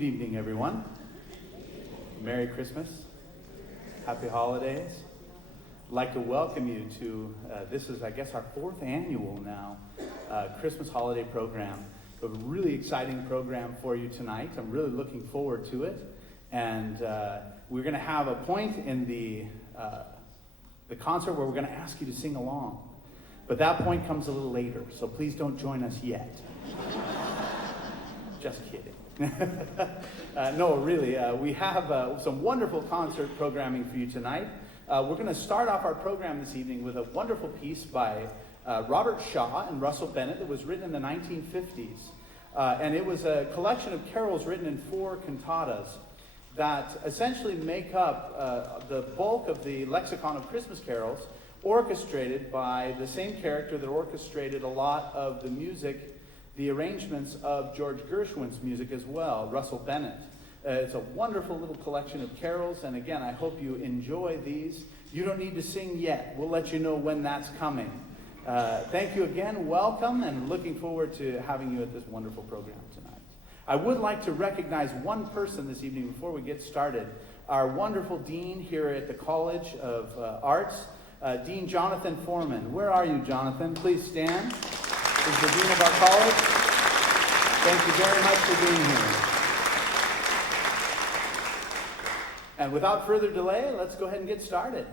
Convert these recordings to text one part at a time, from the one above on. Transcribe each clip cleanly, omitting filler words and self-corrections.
Good evening, everyone. Merry Christmas. Happy holidays. I'd like to welcome you to, this is, I guess, our fourth annual now, Christmas holiday program. We have a really exciting program for you tonight. I'm really looking forward to it. And we're going to have a point in the concert where we're going to ask you to sing along. But that point comes a little later, so please don't join us yet. Just kidding. No, really, we have some wonderful concert programming for you tonight. We're going to start off our program this evening with a wonderful piece by Robert Shaw and Russell Bennett that was written in the 1950s. And it was a collection of carols written in 4 cantatas that essentially make up the bulk of the lexicon of Christmas carols, orchestrated by the same character that orchestrated a lot of the music, the arrangements of George Gershwin's music as well, Russell Bennett. It's a wonderful little collection of carols, and again, I hope you enjoy these. You don't need to sing yet. We'll let you know when that's coming. Thank you again, welcome, and looking forward to having you at this wonderful program tonight. I would like to recognize one person this evening before we get started. Our wonderful dean here at the College of Arts, Dean Jonathan Foreman. Where are you, Jonathan? Please stand. He's the dean of our college. Thank you very much for being here. And without further delay, let's go ahead and get started.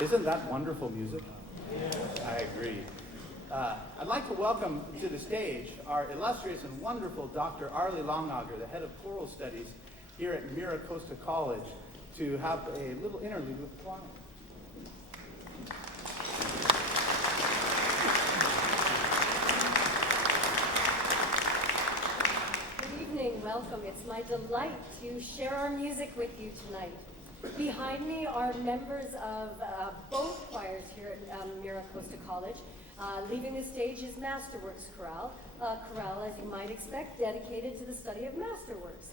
Isn't that wonderful music? I agree. I'd like to welcome to the stage our illustrious and wonderful Dr. Arlie Longager, the head of choral studies here at Mira Costa College, to have a little interlude with the choir. Good evening, welcome. It's my delight to share our music with you tonight. Behind me are members of both choirs here at Mira Costa College. Leaving the stage is Masterworks Chorale, a chorale, as you might expect, dedicated to the study of Masterworks.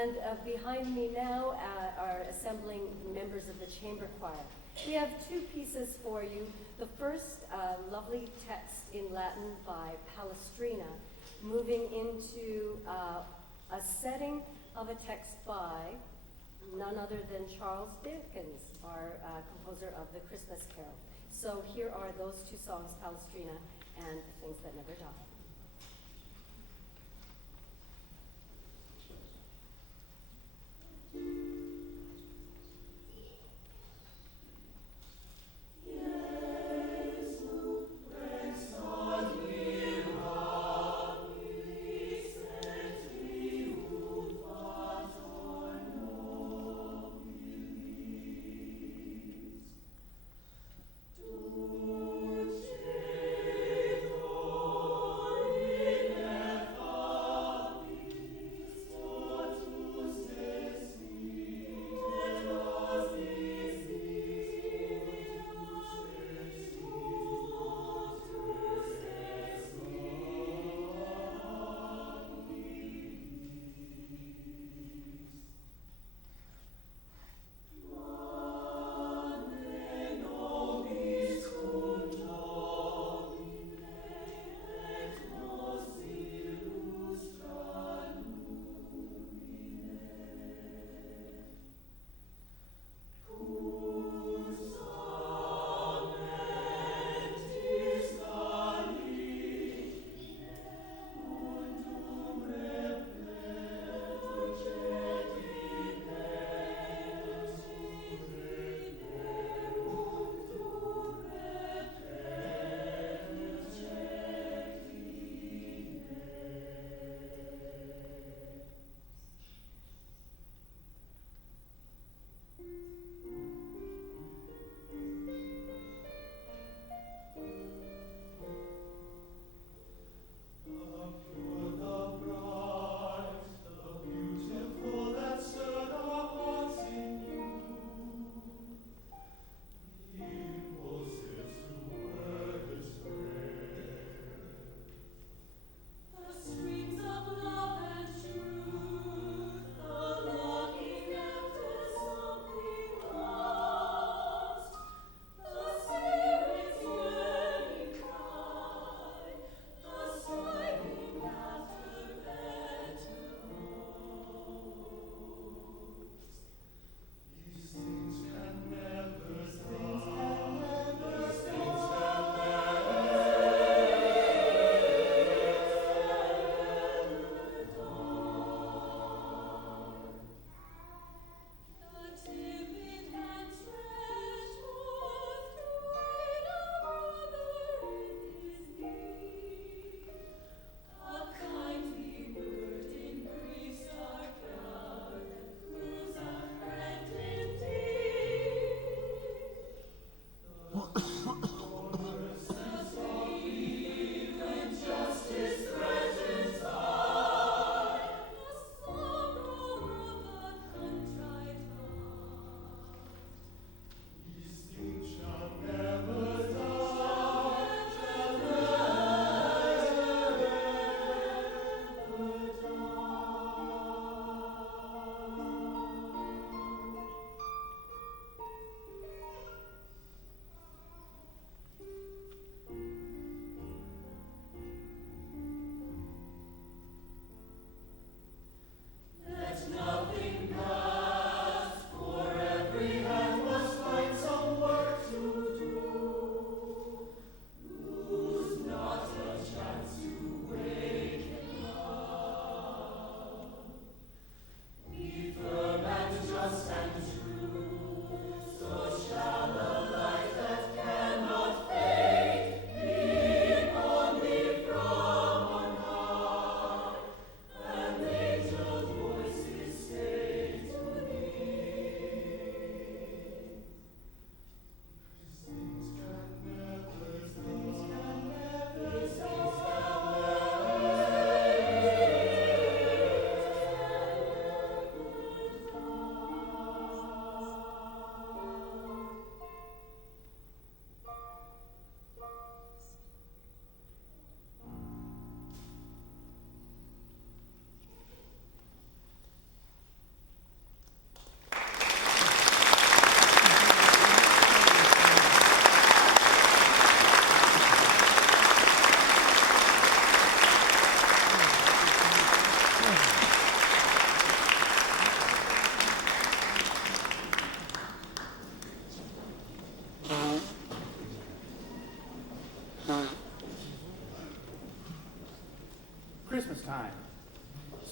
And behind me now are assembling members of the chamber choir. We have two pieces for you. The first, lovely text in Latin by Palestrina, moving into a setting of a text by none other than Charles Dickens, our composer of the Christmas Carol. So here are those two songs, Palestrina and Things That Never Die. Dulce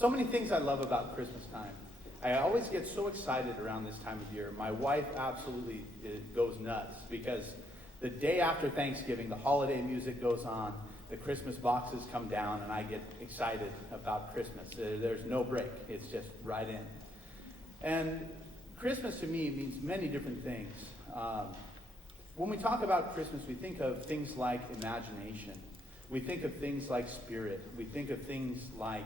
So many things I love about Christmas time. I always get so excited around this time of year. My wife absolutely goes nuts because the day after Thanksgiving, the holiday music goes on, the Christmas boxes come down, and I get excited about Christmas. There's no break. It's just right in. And Christmas to me means many different things. When we talk about Christmas, we think of things like imagination. We think of things like spirit. We think of things like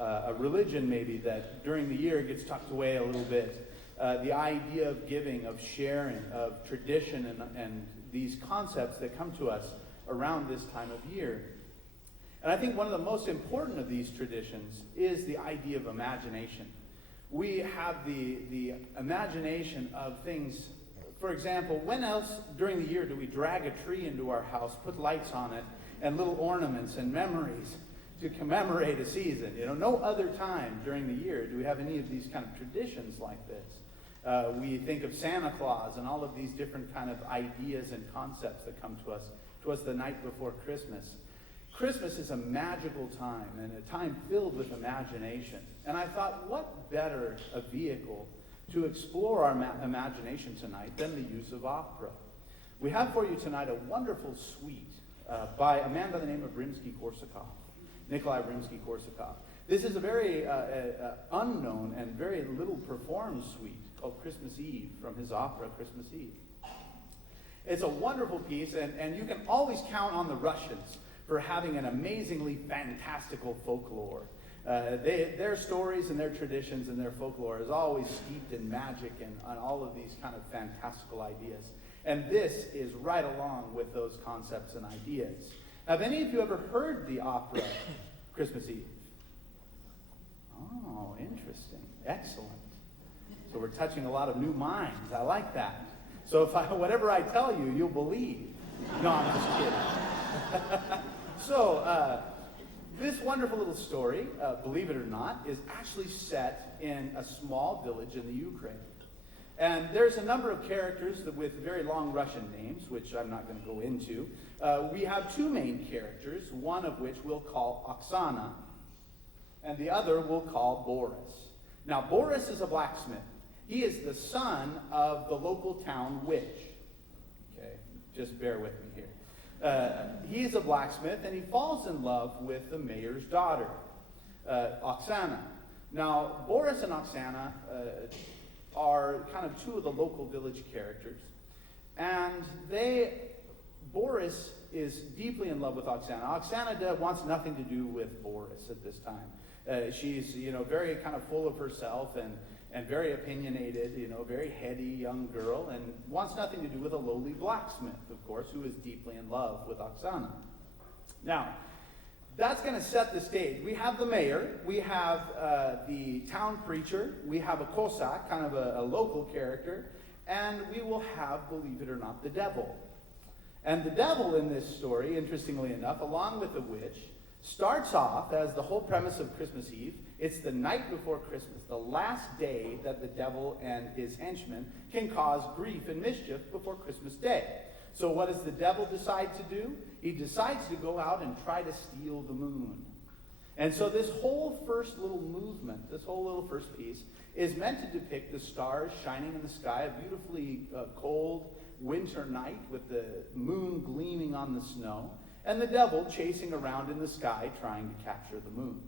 a religion maybe that during the year gets tucked away a little bit. The idea of giving, of sharing, of tradition, and these concepts that come to us around this time of year. And I think one of the most important of these traditions is the idea of imagination. We have the imagination of things. For example, when else during the year do we drag a tree into our house, put lights on it, and little ornaments and memories to commemorate a season? No other time during the year do we have any of these kind of traditions like this. We think of Santa Claus and all of these different kind of ideas and concepts that come to us the night before Christmas. Christmas is a magical time and a time filled with imagination. And I thought, what better a vehicle to explore our imagination tonight than the use of opera? We have for you tonight a wonderful suite by a man by the name of Rimsky-Korsakov, Nikolai Rimsky-Korsakov. This is a very unknown and very little performed suite called Christmas Eve from his opera, Christmas Eve. It's a wonderful piece, and you can always count on the Russians for having an amazingly fantastical folklore. Their stories and their traditions and their folklore is always steeped in magic and all of these kind of fantastical ideas. And this is right along with those concepts and ideas. Have any of you ever heard the opera Christmas Eve? Oh, interesting. Excellent. So we're touching a lot of new minds. I like that. So whatever I tell you, you'll believe. No, I'm just kidding. So, this wonderful little story, believe it or not, is actually set in a small village in the Ukraine. And there's a number of characters with very long Russian names, which I'm not going to go into. We have two main characters, one of which we'll call Oksana, and the other we'll call Boris. Now, Boris is a blacksmith. He is the son of the local town witch. Okay, just bear with me here. He's a blacksmith, and he falls in love with the mayor's daughter, Oksana. Now, Boris and Oksana are kind of two of the local village characters. And Boris is deeply in love with Oksana. Oksana wants nothing to do with Boris at this time. She's, very kind of full of herself and very opinionated, very heady young girl, and wants nothing to do with a lowly blacksmith, of course, who is deeply in love with Oksana. Now, that's going to set the stage. We have the mayor, we have the town preacher, we have a Cossack, kind of a local character, and we will have, believe it or not, the devil. And the devil in this story, interestingly enough, along with the witch, starts off as the whole premise of Christmas Eve. It's the night before Christmas, the last day that the devil and his henchmen can cause grief and mischief before Christmas Day. So what does the devil decide to do? He decides to go out and try to steal the moon. And so this whole first little movement, this whole little first piece, is meant to depict the stars shining in the sky, a beautifully cold winter night with the moon gleaming on the snow, and the devil chasing around in the sky trying to capture the moon.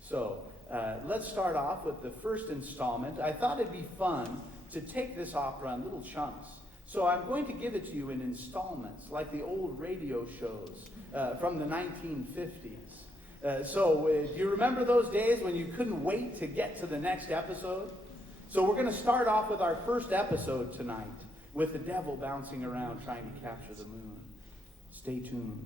So let's start off with the first installment. I thought it'd be fun to take this opera in little chunks. So I'm going to give it to you in installments, like the old radio shows from the 1950s. Do you remember those days when you couldn't wait to get to the next episode? So we're going to start off with our first episode tonight, with the devil bouncing around trying to capture the moon. Stay tuned.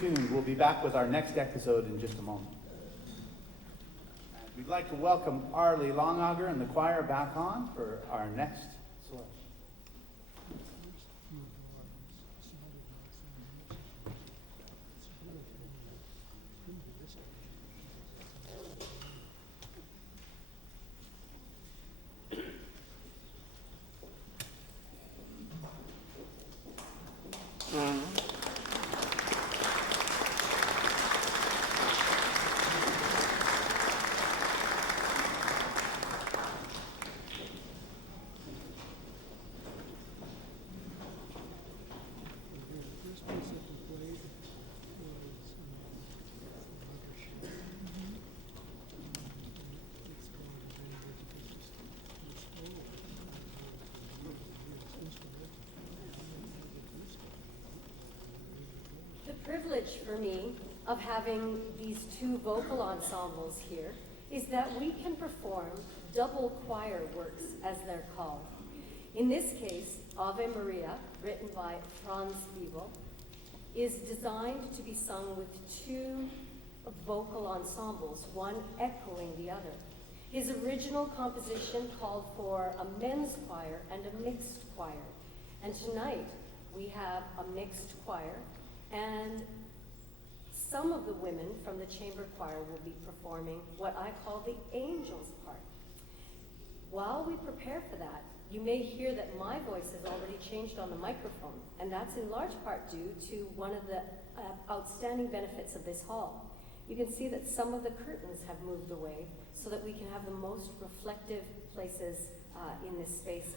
tuned. We'll be back with our next episode in just a moment. And we'd like to welcome Arlie Longauger and the choir back on for our next selection. The privilege for me of having these two vocal ensembles here is that we can perform double choir works, as they're called. In this case, Ave Maria, written by Franz Biebel, is designed to be sung with two vocal ensembles, one echoing the other. His original composition called for a men's choir and a mixed choir. And tonight, we have a mixed choir, and some of the women from the chamber choir will be performing what I call the angels part. While we prepare for that, you may hear that my voice has already changed on the microphone, and that's in large part due to one of the outstanding benefits of this hall. You can see that some of the curtains have moved away so that we can have the most reflective places in this space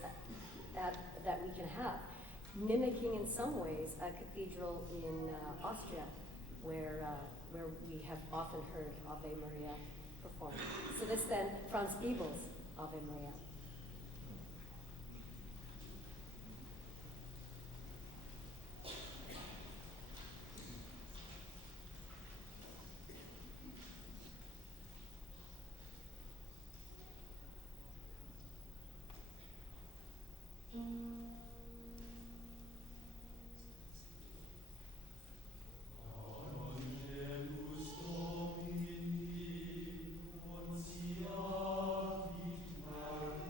that we can have, mimicking in some ways a cathedral in Austria, where we have often heard Ave Maria performed. So this then, Franz Biebel's Ave Maria. Domini, und sia vit Maria.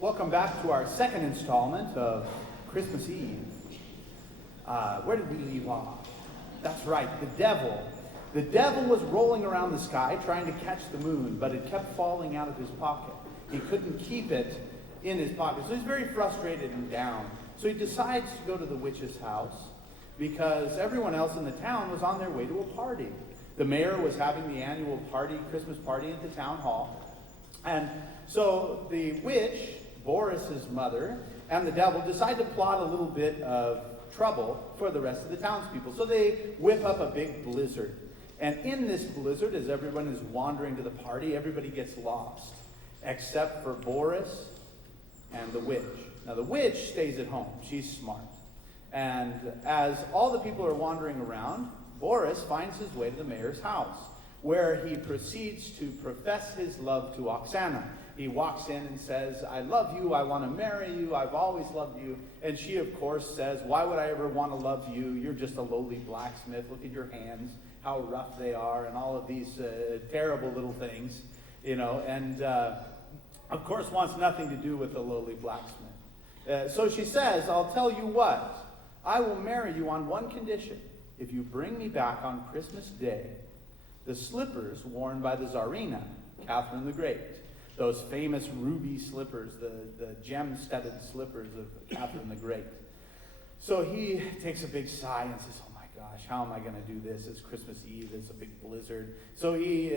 Welcome back to our second installment of Christmas Eve. Where did we leave off? That's right, the devil. The devil was rolling around the sky trying to catch the moon, but it kept falling out of his pocket. He couldn't keep it in his pocket, so he's very frustrated and down. So he decides to go to the witch's house because everyone else in the town was on their way to a party. The mayor was having the annual party, Christmas party at the town hall. And so the witch, Boris's mother, and the devil decide to plot a little bit of trouble for the rest of the townspeople. So they whip up a big blizzard. And in this blizzard, as everyone is wandering to the party, everybody gets lost, except for Boris and the witch. Now the witch stays at home. She's smart. And as all the people are wandering around, Boris finds his way to the mayor's house, where he proceeds to profess his love to Oksana. He walks in and says, I love you, I want to marry you, I've always loved you. And she, of course, says, why would I ever want to love you? You're just a lowly blacksmith. Look at your hands, how rough they are, and all of these terrible little things, and of course wants nothing to do with the lowly blacksmith. So she says, I'll tell you what, I will marry you on one condition. If you bring me back on Christmas Day the slippers worn by the Tsarina, Catherine the Great, those famous ruby slippers, the gem-studded slippers of Catherine the Great. So he takes a big sigh and says, oh my gosh, how am I going to do this? It's Christmas Eve, it's a big blizzard. So he,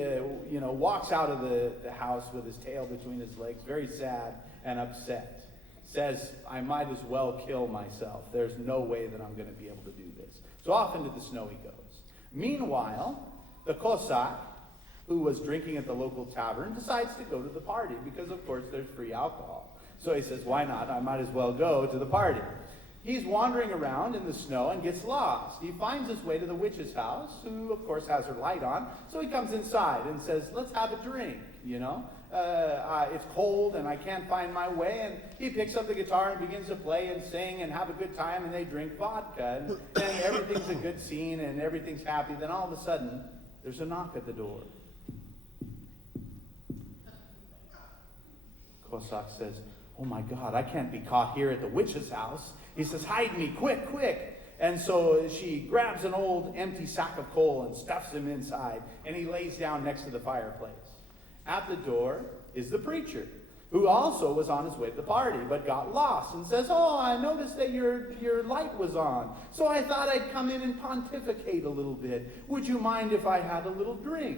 walks out of the house with his tail between his legs, very sad and upset. Says, I might as well kill myself. There's no way that I'm going to be able to do this. So off into the snow he goes. Meanwhile, the Cossack, who was drinking at the local tavern, decides to go to the party because, of course, there's free alcohol. So he says, why not? I might as well go to the party. He's wandering around in the snow and gets lost. He finds his way to the witch's house, who, of course, has her light on. So he comes inside and says, let's have a drink, it's cold and I can't find my way. And he picks up the guitar and begins to play and sing and have a good time, and they drink vodka. And everything's a good scene and everything's happy. Then all of a sudden, there's a knock at the door. Cossack says, oh my God, I can't be caught here at the witch's house. He says, hide me, quick, quick. And so she grabs an old empty sack of coal and stuffs him inside, and he lays down next to the fireplace. At the door is the preacher, who also was on his way to the party, but got lost and says, oh, I noticed that your light was on, so I thought I'd come in and pontificate a little bit. Would you mind if I had a little drink?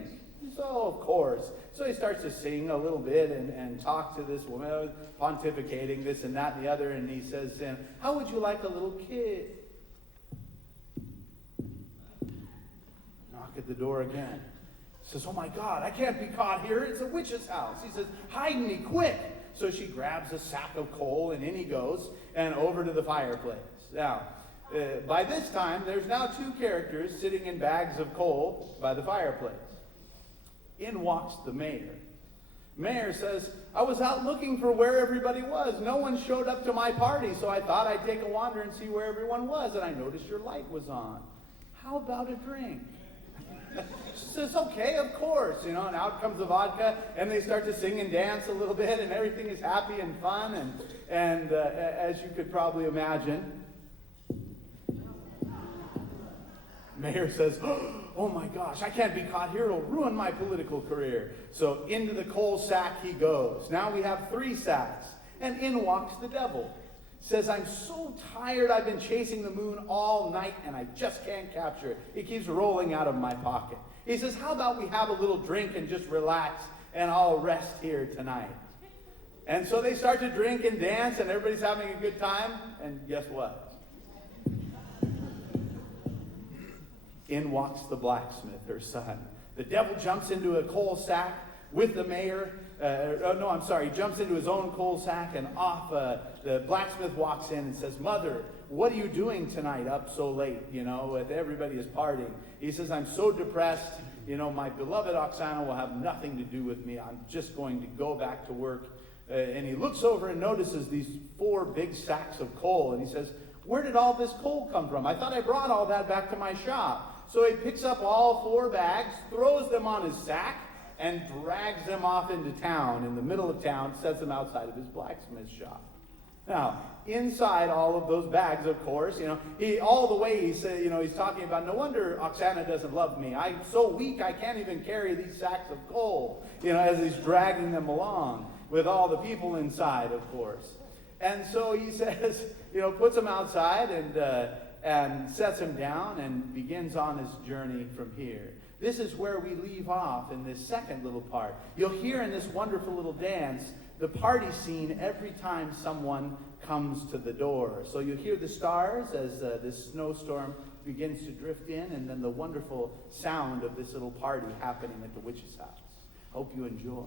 So, of course. So he starts to sing a little bit and talk to this woman, pontificating this and that and the other, and he says, how would you like a little kid? Knock at the door again. He says, oh my God, I can't be caught here. It's a witch's house. He says, hide me, quick. So she grabs a sack of coal, and in he goes, and over to the fireplace. Now, by this time, there's now two characters sitting in bags of coal by the fireplace. In walks the mayor. Mayor says, I was out looking for where everybody was. No one showed up to my party, so I thought I'd take a wander and see where everyone was, and I noticed your light was on. How about a drink? She says, okay, of course, and out comes the vodka, and they start to sing and dance a little bit, and everything is happy and fun, and as you could probably imagine, Mayor says, oh my gosh, I can't be caught here. It'll ruin my political career. So into the coal sack he goes. Now we have 3 sacks. And in walks the devil. Says, I'm so tired. I've been chasing the moon all night and I just can't capture it. It keeps rolling out of my pocket. He says, how about we have a little drink and just relax and I'll rest here tonight. And so they start to drink and dance and everybody's having a good time. And guess what? In walks the blacksmith, her son. The devil jumps into a coal sack with the mayor. Jumps into his own coal sack, and off the blacksmith walks in and says, Mother, what are you doing tonight up so late, with everybody is partying? He says, I'm so depressed, my beloved Oksana will have nothing to do with me. I'm just going to go back to work. And he looks over and notices these 4 big sacks of coal, and he says, where did all this coal come from? I thought I brought all that back to my shop. So he picks up all 4 bags, throws them on his sack, and drags them off into town, in the middle of town, sets them outside of his blacksmith shop. Now, inside all of those bags, of course, all the way he's talking about, no wonder Oksana doesn't love me. I'm so weak I can't even carry these sacks of coal, as he's dragging them along with all the people inside, of course. And so he says, puts him outside and sets him down and begins on his journey from here. This is where we leave off in this second little part. You'll hear in this wonderful little dance the party scene every time someone comes to the door. So you'll hear the stars as this snowstorm begins to drift in, and then the wonderful sound of this little party happening at the witch's house. Hope you enjoy.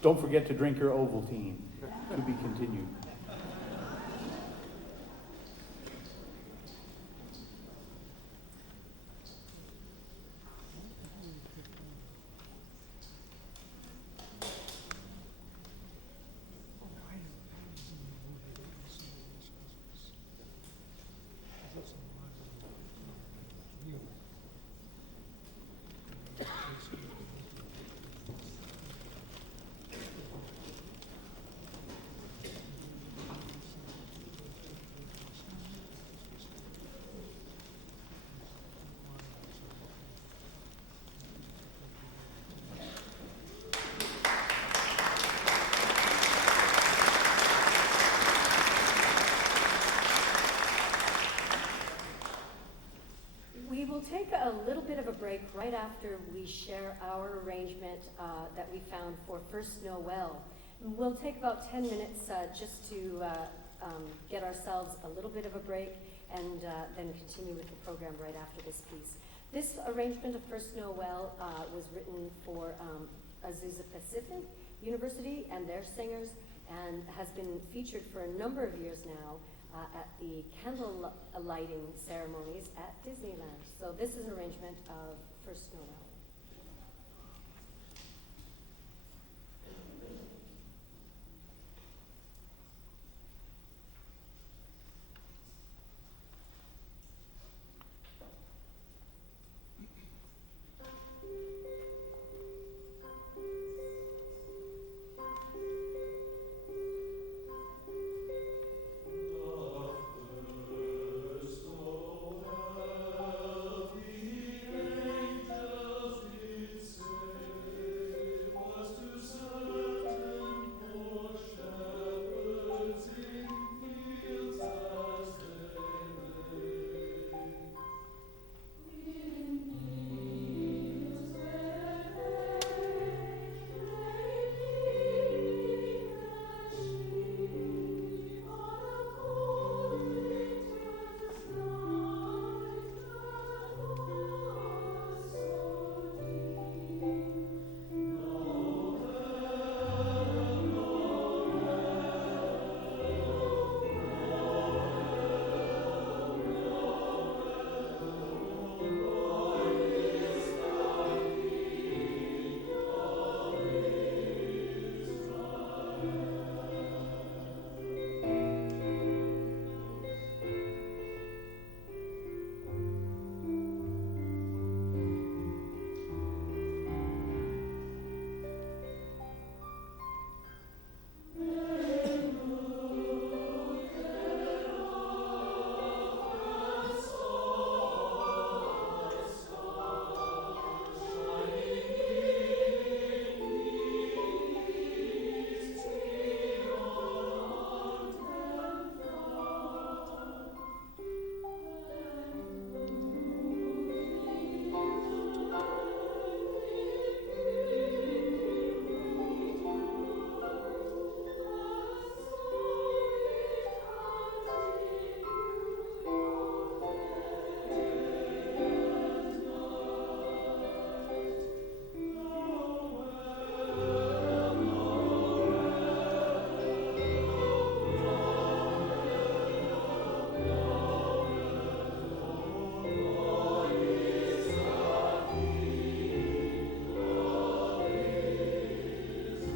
Don't forget to drink your Ovaltine. To be continued. We will take a little bit of a break right after we share our arrangement that we found for First Noel. We'll take about 10 minutes just to get ourselves a little bit of a break and then continue with the program right after this piece. This arrangement of First Noel was written for Azusa Pacific University and their singers and has been featured for a number of years now at the candle lighting ceremonies at Disneyland. So this is an arrangement of First Noel.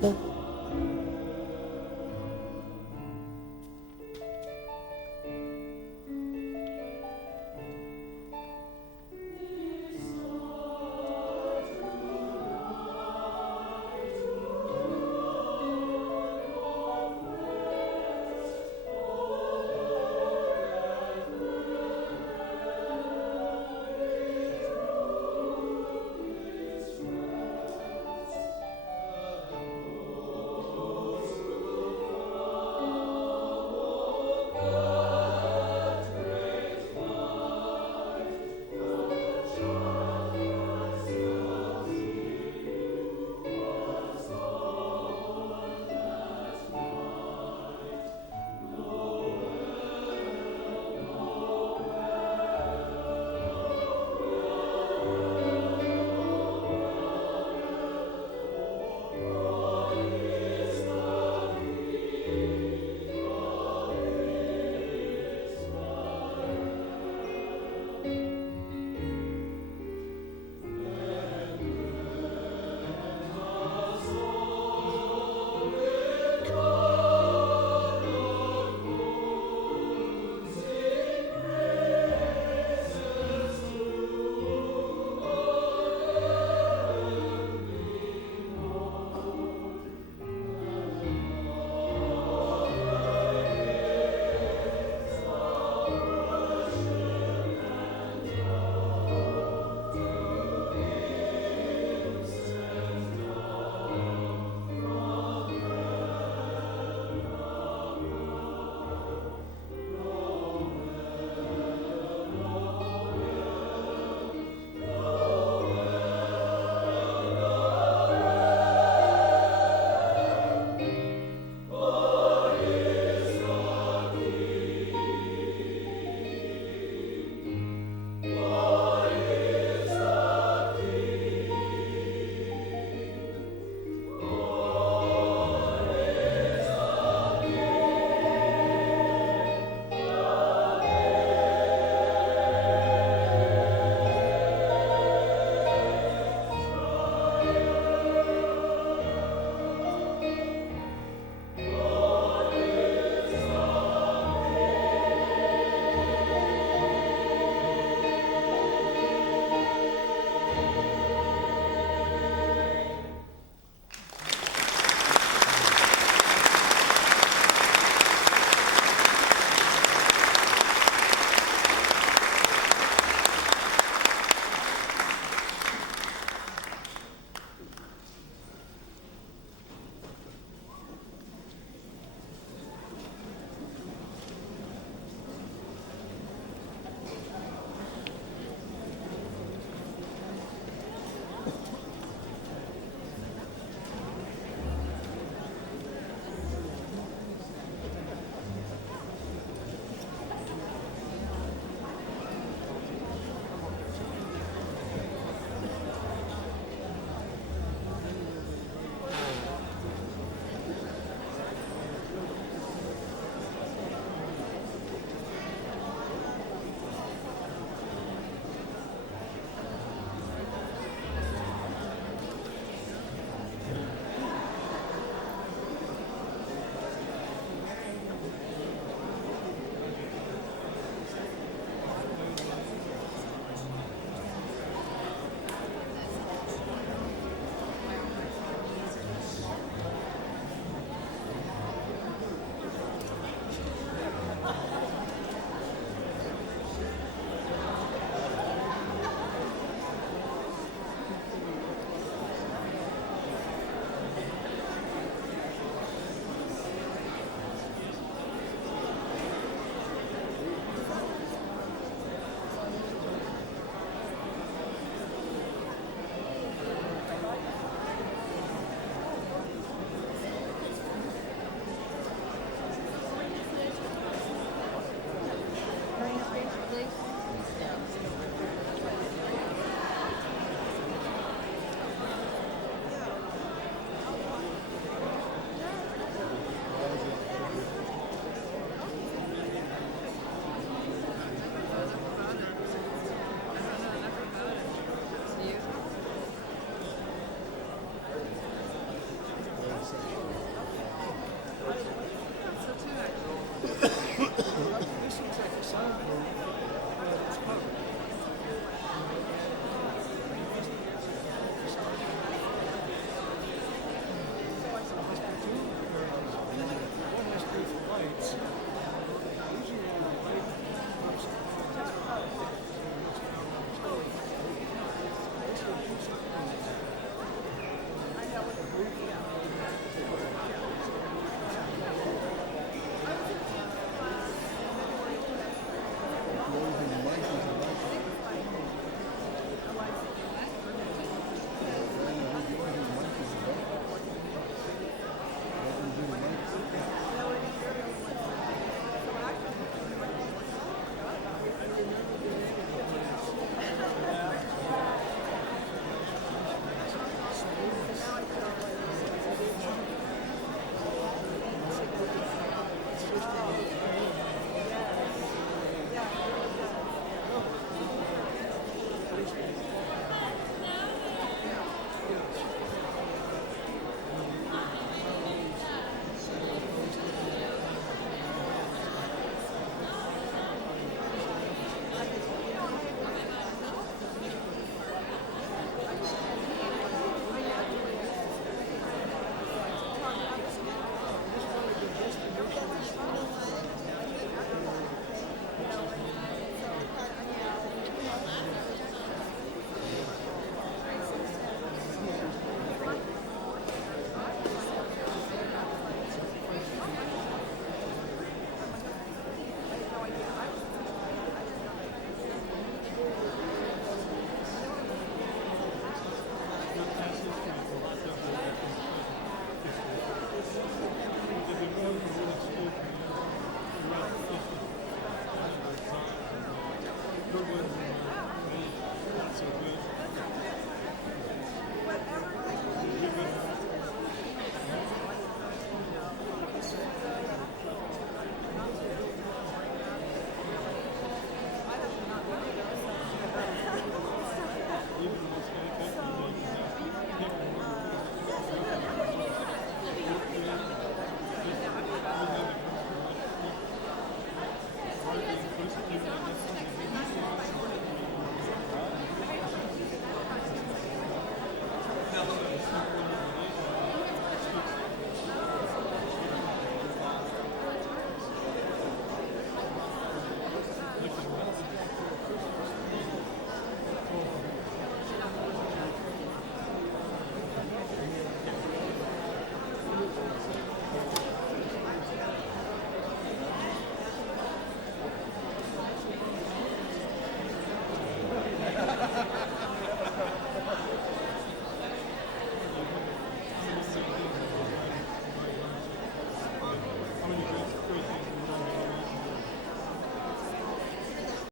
Thank